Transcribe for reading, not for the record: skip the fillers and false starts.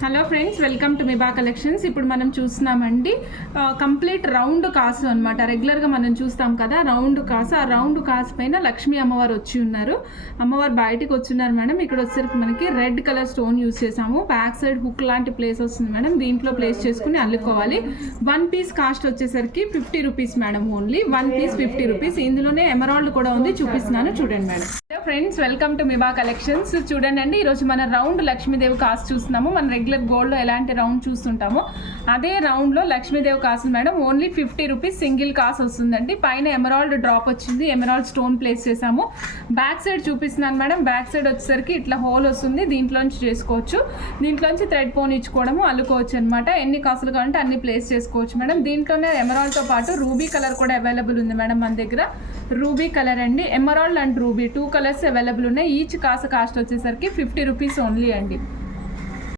Hello friends, welcome to Miba collections. ఇప్పుడు మనం చూస్తున్నామండి కంప్లీట్ రౌండ్ కాసు అనమాట. రెగ్యులర్గా మనం చూస్తాం కదా రౌండ్ కాసు. ఆ రౌండ్ కాసు పైన లక్ష్మీ అమ్మవారు వచ్చి ఉన్నారు. అమ్మవారు బయటికి వచ్చున్నారు మేడం. ఇక్కడ వచ్చేసరికి మనకి రెడ్ కలర్ స్టోన్ యూజ్ చేసాము. బ్యాక్ సైడ్ హుక్ లాంటి ప్లేస్ వస్తుంది మేడం. దీంట్లో ప్లేస్ చేసుకుని అల్లుకోవాలి. 1 పీస్ కాస్ట్ వచ్చేసరికి 50 rupees madam. Only 1 piece 50 rupees. ఇందులోనే ఎమరాల్డ్ కూడా ఉంది, చూపిస్తున్నాను చూడండి madam. Hello friends, welcome to Miba collections. చూడండి అండి, ఈరోజు మన రౌండ్ లక్ష్మీదేవి కాస్ట్ చూస్తున్నాము. మన రెగ్యులర్ గోల్డ్లో ఎలాంటి రౌండ్ చూస్తుంటామో అదే రౌండ్లో లక్ష్మీదేవి కాసు మేడం. ఓన్లీ 50 రూపీస్ సింగిల్ కాసు వస్తుందండి. పైన ఎమరాల్డ్ డ్రాప్ వచ్చింది, ఎమరాల్డ్ స్టోన్ ప్లేస్ చేసాము. బ్యాక్ సైడ్ చూపిస్తున్నాను మేడం. బ్యాక్ సైడ్ వచ్చేసరికి ఇట్లా హోల్ వస్తుంది, దీంట్లోంచి చేసుకోవచ్చు. దీంట్లోంచి థ్రెడ్ పోన్ ఇచ్చుకోవడము, అల్లుకోవచ్చు అనమాట. ఎన్ని కాసులు కావాలంటే అన్ని ప్లేస్ చేసుకోవచ్చు మేడం. దీంట్లోనే ఎమరాల్డ్తో పాటు రూబీ కలర్ కూడా అవైలబుల్ ఉంది మేడం మన దగ్గర. రూబీ కలర్ అండి, emerald and ruby 2 colours available ఉన్నాయి. ఈచ్ కాస్ట్ వచ్చేసరికి 50 రూపీస్ ఓన్లీ అండి.